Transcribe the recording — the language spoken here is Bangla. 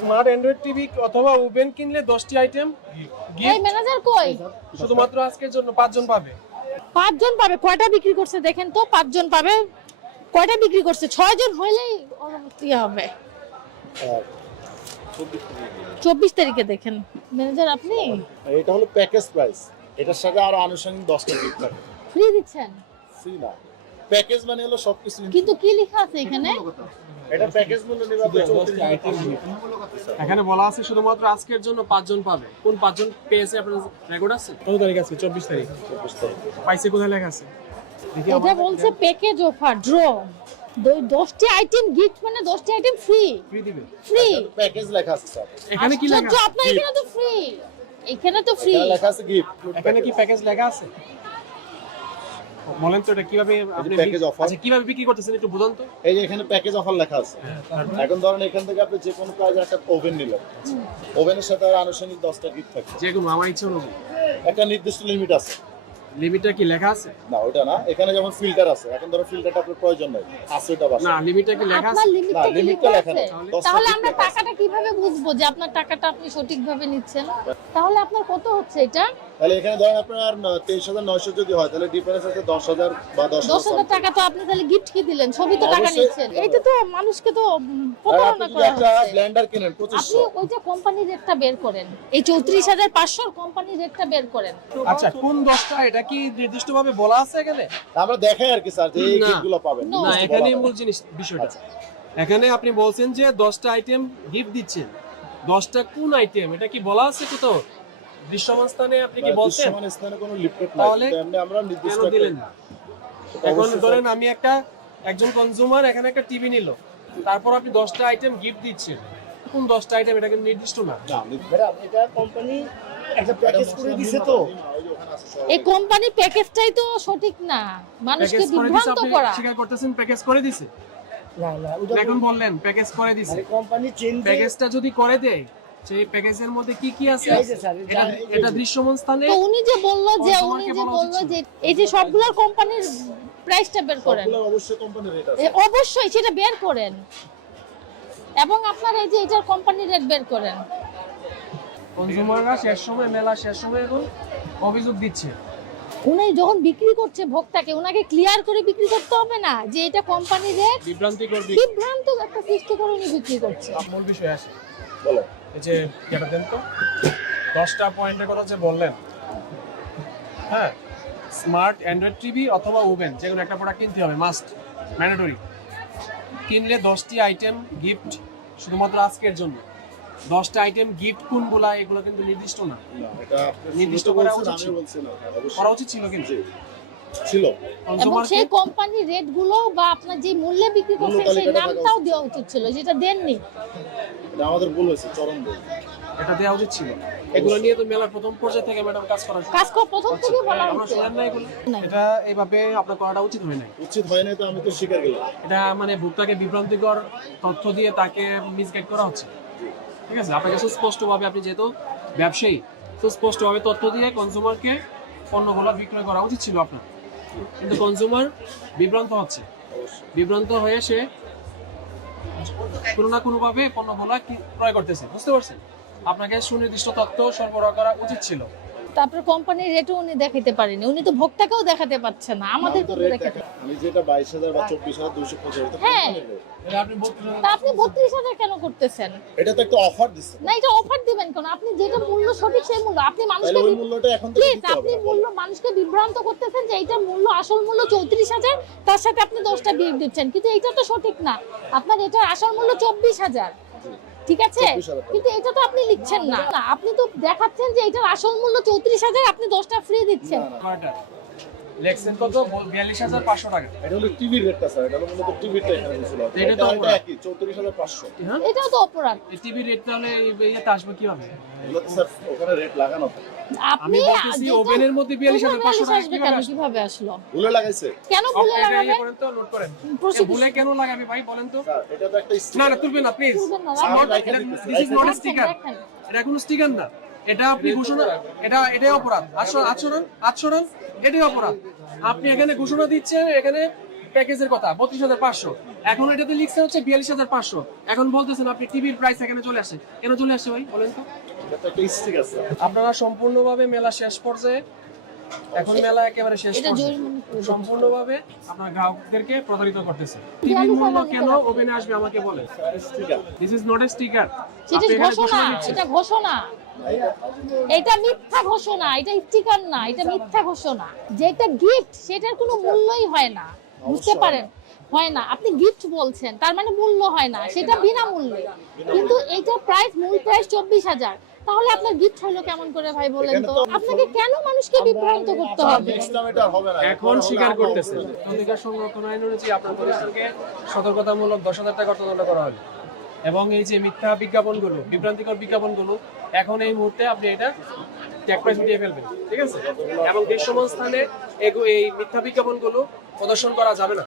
স্মার্ট অ্যান্ড্রয়েড টিভি অথবা ওভেন কিনলে দশটি আইটেম এই ম্যানেজার কই? শুধুমাত্র আজকের জন্য পাঁচজন পাবে। পাঁচজন পাবে কয়টা বিক্রি করছে দেখেন তো পাঁচজন পাবে কয়টা বিক্রি করছে? ছয় জন হইলেই ইয়ে হবে। চব্বিশ তারিখে দেখেন। ম্যানেজার আপনি? এটা হলো প্যাকেজ প্রাইস এটার সাথে আরও আনুষঙ্গিক দশটা গিফট থাকে ফ্রি দিচ্ছেন? ফ্রি না। প্যাকেজ মানে হলো সবকিছু কিন্তু কি লেখা আছে এখানে? এটা প্যাকেজ মূল্য নেবে এখানে বলা আছে শুধুমাত্র আজকের জন্য পাঁচজন পাবে। কোন পাঁচজন পেয়েছে আপনার রেকর্ড আছে? কত তারিখ আছে? চব্বিশ তারিখ। পাইছে কোথায় লেখা আছে? এটা বলছে প্যাকেজ অফার ড্র দশটি আইটেম গিফট মানে দশটি আইটেম ফ্রি ফ্রি দিবে। ফ্রি প্যাকেজ লেখা আছে স্যার। এখানে কি লেখা আছে? আপনার এখানে তো ফ্রি এখানে তো ফ্রি লেখা আছে গিফট এখানে কি প্যাকেজ লেখা আছে? বলেন তো এটা কীভাবে আপনি প্যাকেজ অফার আচ্ছা কীভাবে বিক্রি করতেছেন একটু বুঝুন তো। এই যে এখানে প্যাকেজ অফার লেখা আছে। এখন ধরেন এখান থেকে আপনি যে কোনো প্রাইজে একটা ওভেন নিলেন। ওভেনের সাথে আর আনুষঙ্গিক দশটা গিফট থাকে যে কোনো আমার ইচ্ছা অনুযায়ী। একটা নির্দিষ্ট লিমিট আছে। লিমিটটা কি লেখা আছে? না ওটা না। এখানে যেমন ফিল্টার আছে এখন ধরো ফিল্টারটা আপনার প্রয়োজন নাই। আছে ওটা বাসা না লিমিটটা কি লেখা আছে? না, লিমিটটা লেখা নেই। তাহলে আমরা টাকাটা কীভাবে বুঝব যে আপনার টাকাটা আপনি সঠিকভাবে নিচ্ছেন? তাহলে আপনার কত হচ্ছে এটা? তাহলে এখানে ধরেন আপনার তেইশ হাজার নয়শো যদি হয় তাহলে ডিফারেন্স আছে দশ হাজার বা দশ দশ হাজার হাজার টাকা তো আপনি তাহলে গিফট কি দিলেন? সবই তো টাকা নিচ্ছেন। এইটা তো মানুষকে তো প্রতারণা করা একটা ব্লেন্ডার কিনেন আপনি ওইটা কোম্পানি রেটটা বের করেন। এই চৌত্রিশ হাজার পাঁচশোর কোম্পানি রেটটা বের করেন। আচ্ছা কোন দশটা এটা কি নির্দিষ্টভাবে বলা আছে এখানে? আমরা দেখাই আর কি স্যার যে এই গিফটগুলো পাবেন। না এখানে মূল জিনিস বিষয়টা। আচ্ছা। এখানে আপনি বলছেন যে দশটা আইটেম গিফট দিচ্ছেন। দশটা কোন আইটেম এটা কি বলা আছে কোথাও? দৃশ্যমান স্থানে আপনি কি বলছেন? দৃশ্যমান স্থানে কোনো লিফলেট নাই এমনি আমরা নির্দিষ্ট দিলেন না? এখন ধরেন আমি একটা একজন কনজিউমার এখানে একটা টিভি নিল। তারপর আপনি দশটা আইটেম গিফট দিচ্ছেন। কোন দশটা আইটেম এটা কিন্তু নির্দিষ্ট না। না, এটা কোম্পানি একটা প্যাকেজ করে দিছে তো। এই কোম্পানি প্যাকেজটাই তো সঠিক না। মানুষকে বিভ্রান্ত করা। স্বীকার করতেছেন প্যাকেজ করে দিছে? না না এখন বললেন প্যাকেজ করে দিছে। কোম্পানি চেঞ্জ প্যাকেজটা যদি করে দেয় সেই প্যাকেজের মধ্যে কি কি আছে এটা- দৃশ্যমান স্থানে তো উনি যে বলল যে উনি যে বলা বলল যে এই যে সবগুলোর কোম্পানির প্রাইসটা বের করেন। অবশ্যই কোম্পানির রেট আছে। অবশ্যই সেটা বের করেন। এবং আপনার এই যে এটার কোম্পানি রেট বের করেন। কনজিউমাররা শেষ সময় মেলা শেষ সময় এখন অভিযোগ দিচ্ছে। উনি যখন বিক্রি করছে ভোক্তাকে উনাকে ক্লিয়ার করে বিক্রি করতে হবে না যে এটা কোম্পানি রেট বিভ্রান্তি করবি বিভ্রান্ত একটা সৃষ্টি করে উনি বিক্রি করছে। মূল বিষয় আসে বলো। এই যে যেটা দেন তো দশটা পয়েন্টের কথা যে বললেন। হ্যাঁ স্মার্ট অ্যান্ড্রয়েড টিভি অথবা ওভেন যে কোনো একটা প্রোডাক্ট কিনতে হবে মাস্ট ম্যান্ডেটরি কিনলে দশটি আইটেম গিফট শুধুমাত্র আজকের জন্য। দশটা আইটেম গিফট কোনগুলা এগুলো কিন্তু নির্দিষ্ট না। না, নির্দিষ্ট করা উচিত না, অবশ্যই। করা উচিত ছিল কিন্তু। ছিল। এবং সেই কোম্পানির রেটগুলো বা আপনার যে মূল্যে বিক্রি করছেন সেই নামটাও দেওয়া উচিত ছিল যেটা দেননি। এটা আমাদের ভুল হয়েছে চরম ভুল। এটা দেওয়া উচিত ছিল। এগুলো নিয়ে তো মেলার প্রথম পর্যায়ে থেকে ম্যাডাম কাজ করা কাজ কর প্রথম থেকে বলা আমরা হচ্ছে। শুনেন না এগুলো। এটা এইভাবে আপনার করাটা উচিত হয় নাই? উচিত হয় নাই তো আমি তো শিকার গেলাম এটা মানে ভোক্তাকে বিভ্রান্তিকর তথ্য দিয়ে তাকে মিসগাইড করা হচ্ছে? ঠিক আছে? আপনাকে সুস্পষ্টভাবে আপনি যেহেতু ব্যবসায়ী সুস্পষ্টভাবে তথ্য দিয়ে কনজিউমারকে পণ্যগুলো বিক্রয় করা উচিত ছিল আপনার। কিন্তু কনজিউমার বিভ্রান্ত হচ্ছে। বিভ্রান্ত হয়ে সে কোনো না কোনোভাবে পণ্যগুলো কি- ক্রয় করতেছে। বুঝতে পারছেন? আপনাকে সুনির্দিষ্ট তথ্য সরবরাহ করা উচিত ছিল। তারপর কোম্পানির রেটও উনি দেখাতে পারেনি। উনি তো ভোক্তাকেও দেখাতে পারছেন না আমাদের আমি তো দেখাতে আমি যেটা বাইশ হাজার বা চব্বিশ হাজার দুশো পঁচিশ এটা হ্যাঁ। কোম্পানির এটা আপনি বলতে তা আপনি বত্রিশ হাজার কেন করতেছেন? এটা তো একটা অফার দিচ্ছে। না এটা অফার দিবেন কেন? আপনি যেটা মূল্য সঠিক সেই মূল্য। আপনি মানুষকে মূল্যটা এখন আপনি মূল্য মানুষকে বিভ্রান্ত করতেছেন যে এইটার মূল্য আসল মূল্য চৌত্রিশ হাজার তার সাথে আপনি দশটা বিয়ে দিচ্ছেন। কিন্তু এইটা তো সঠিক না। আপনার এটার আসল মূল্য চব্বিশ হাজার। ঠিক আছে? কিন্তু এটা তো আপনি লিখছেন না। না, আপনি তো দেখাচ্ছেন যে এটার আসল মূল্য চৌত্রিশ হাজার আপনি দশটা ফ্রি দিচ্ছেন। না, না, কয়টা লেখছেন কত বিয়াল্লিশ হাজার পাঁচশো টাকা। এটা হলো টিভির রেটটা স্যার। এটা হলো মূলত টিভিটা এখানে দিছিল এটা তো এটা এটা অপরাধ। একই চৌত্রিশ হাজার পাঁচশো। হ্যাঁ? এটাও তো অপরাধ। এই টিভি রেট তাহলে এই- আসবে কীভাবে? এগুলো তো স্যার ওখানে রেট লাগানো আপনি আমি বলতেছি ওভেনের মধ্যে বিয়াল্লিশ হাজার পাঁচশো টাকা কেন? কীভাবে আসলো? ভুলে লাগাইছে। কেন ভুলে ইয়ে লাগাবে করেন তো নোট করেন। ভুলে কেন লাগাবে ভাই? বলেন তো। এটা তো একটা না। না তুলবেন না please this is not sticker এটা কোনো স্টিকার না। এটা আপনি ঘোষণা এটা এটাই অপরাধ। আচরণ আচরণ আচরণ এটাই অপরাধ। আপনি এখানে ঘোষণা দিচ্ছেন এখানে প্যাকেজের কথা বত্রিশ হাজার পাঁচশো। এখন এটাতে লিখছে হচ্ছে বিয়াল্লিশ হাজার পাঁচশো। এখন বলতেছেন আপনি টিভির প্রাইস এখানে চলে আসে। কেন চলে আসছে ভাই বলেন তো। আপনারা সম্পূর্ণভাবে মেলা শেষ পর্যায়ে এখন মেলা একেবারে শেষ সম্পূর্ণভাবে আপনার গ্রাহকদেরকে প্রতারিত করতেছে। টিভির মূল্য কেন ওভেনে আসবে আমাকে বলে। This is not a sticker সেটা ঘোষণা এটা ঘোষণা। এটা মিথ্যা ঘোষণা এটা স্টিকার না এটা মিথ্যা ঘোষণা। যেটা গিফট সেটার কোনো মূল্যই হয় না। বুঝতে পারেন? হয় না। আপনি গিফট বলছেন তার মানে মূল্য হয় না। সেটা বিনামূল্যে। কিন্তু এটা প্রাইস মূল প্রাইস চব্বিশ হাজার। তাহলে আপনার গিফট হলো কেমন করে ভাই বলেন তো? আপনাকে কেন মানুষকে বিভ্রান্ত করতে হবে? এখন স্বীকার করতেছে অধিকার সংরক্ষণ আইন অনুযায়ী আপনার প্রতিষ্ঠানকে সতর্কতামূলক দশ হাজার টাকা অর্থদণ্ড করা হবে। এবং এই যে মিথ্যা বিজ্ঞাপনগুলো, বিভ্রান্তিকর বিজ্ঞাপনগুলো, এখন এই মুহূর্তে আপনি এটা ট্যাগ প্রাইস মিটিয়ে ফেলবেন, ঠিক আছে? এবং দৃশ্যমান স্থানে এই মিথ্যা বিজ্ঞাপনগুলো প্রদর্শন করা যাবে না।